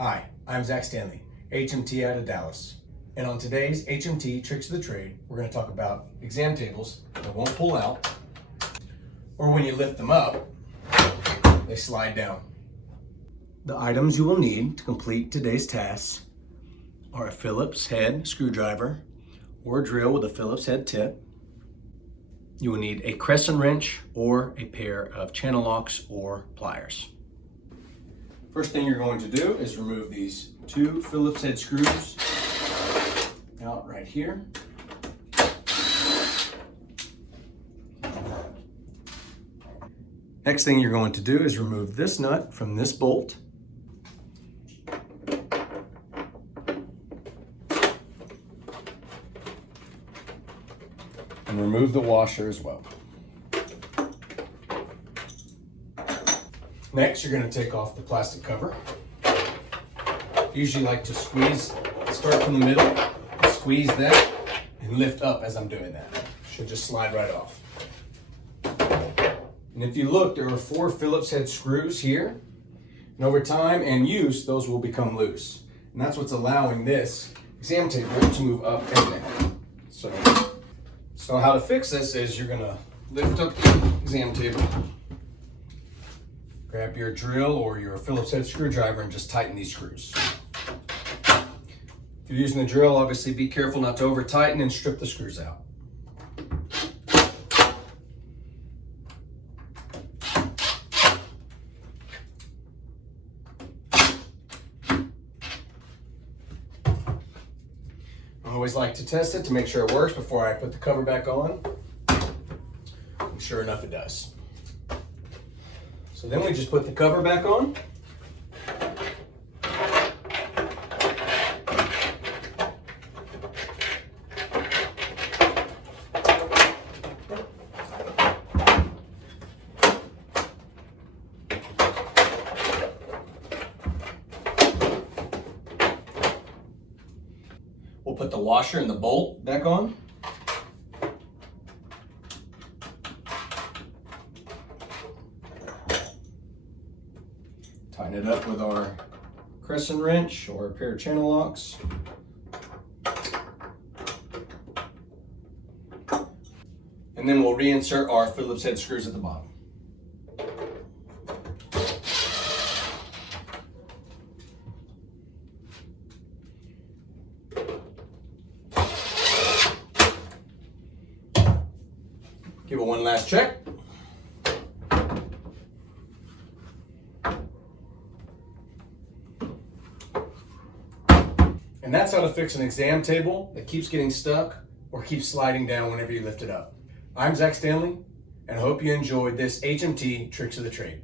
Hi, I'm Zach Stanley, HMT out of Dallas. And on today's HMT Tricks of the Trade, we're going to talk about exam tables that won't pull out, or when you lift them up, they slide down. The items you will need to complete today's tasks are a Phillips head screwdriver or a drill with a Phillips head tip. You will need a crescent wrench or a pair of channel locks or pliers. First thing you're going to do is remove these two Phillips head screws out right here. Next thing you're going to do is remove this nut from this bolt. And remove the washer as well. Next, you're going to take off the plastic cover. Usually like to start from the middle, squeeze that, and lift up as I'm doing that. Should just slide right off. And if you look, there are 4 Phillips head screws here. And over time and use, those will become loose. And that's what's allowing this exam table to move up and down. So how to fix this is you're going to lift up the exam table, grab your drill or your Phillips head screwdriver and just tighten these screws. If you're using the drill, obviously be careful not to over tighten and strip the screws out. I always like to test it to make sure it works before I put the cover back on. And sure enough, it does. So then we just put the cover back on. We'll put the washer and the bolt back on. Tighten it up with our crescent wrench or a pair of channel locks. And then we'll reinsert our Phillips head screws at the bottom. Give it one last check. And that's how to fix an exam table that keeps getting stuck or keeps sliding down whenever you lift it up. I'm Zach Stanley, and I hope you enjoyed this HMT Tricks of the Trade.